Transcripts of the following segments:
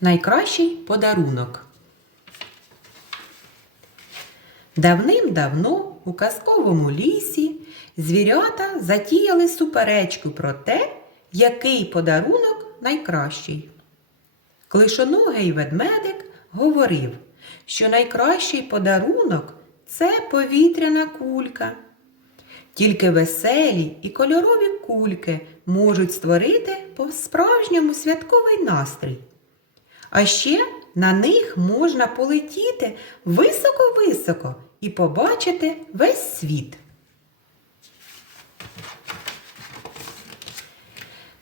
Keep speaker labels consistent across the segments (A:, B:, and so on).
A: Найкращий подарунок. Давним-давно у казковому лісі звірята затіяли суперечку про те, який подарунок найкращий. Клишоногий ведмедик говорив, що найкращий подарунок це повітряна кулька. Тільки веселі і кольорові кульки можуть створити по-справжньому святковий настрій. А ще на них можна полетіти високо-високо і побачити весь світ.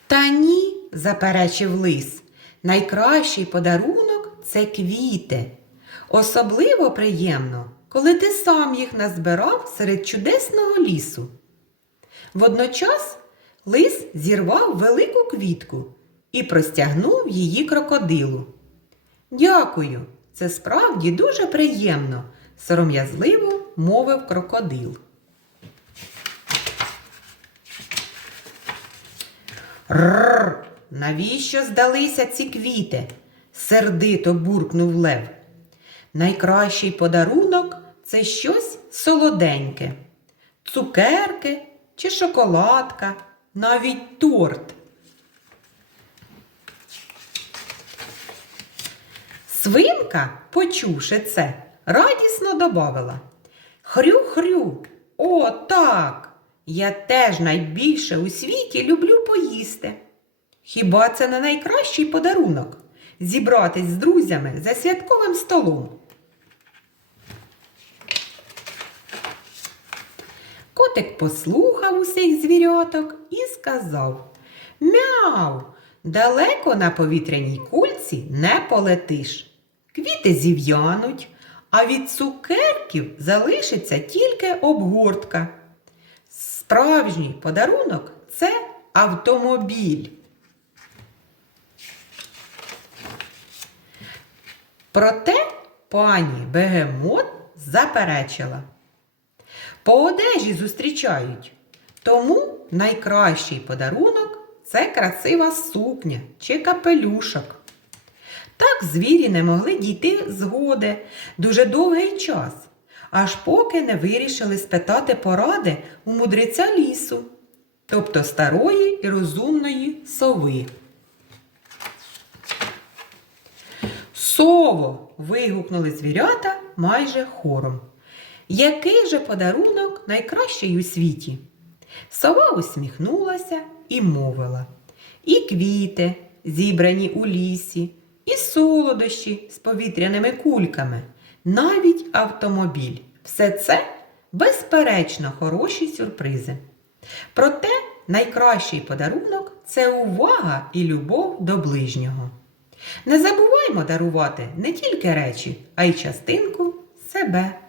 A: Та ні, заперечив лис, найкращий подарунок це квіти. Особливо приємно, коли ти сам їх назбирав серед чудесного лісу. Водночас лис зірвав велику квітку і простягнув її крокодилу. Дякую, це справді дуже приємно, сором'язливо мовив крокодил. Рррр, навіщо здалися ці квіти? сердито буркнув лев. Найкращий подарунок це щось солоденьке. Цукерки чи шоколадка, навіть торт. Свинка, почувши це, радісно добавила. Хрю-хрю, о, так! Я теж найбільше у світі люблю поїсти. Хіба це не найкращий подарунок зібратись з друзями за святковим столом? Котик послухав усіх звіряток і сказав Мяу, далеко на повітряній кульці не полетиш. Квіти зів'януть, а від цукерків залишиться тільки обгортка. Справжній подарунок це автомобіль. Проте пані Бегемот заперечила. По одежі зустрічають, тому найкращий подарунок це красива сукня чи капелюшок. Так звірі не могли дійти згоди дуже довгий час, аж поки не вирішили спитати поради у мудреця лісу, тобто старої і розумної сови. Сово. вигукнули звірята майже хором. Який же подарунок найкращий у світі? Сова усміхнулася і мовила. І квіти, зібрані у лісі, солодощі з повітряними кульками, навіть автомобіль. Все це безперечно хороші сюрпризи. Проте найкращий подарунок це увага і любов до ближнього. Не забуваймо дарувати не тільки речі, а й частинку себе.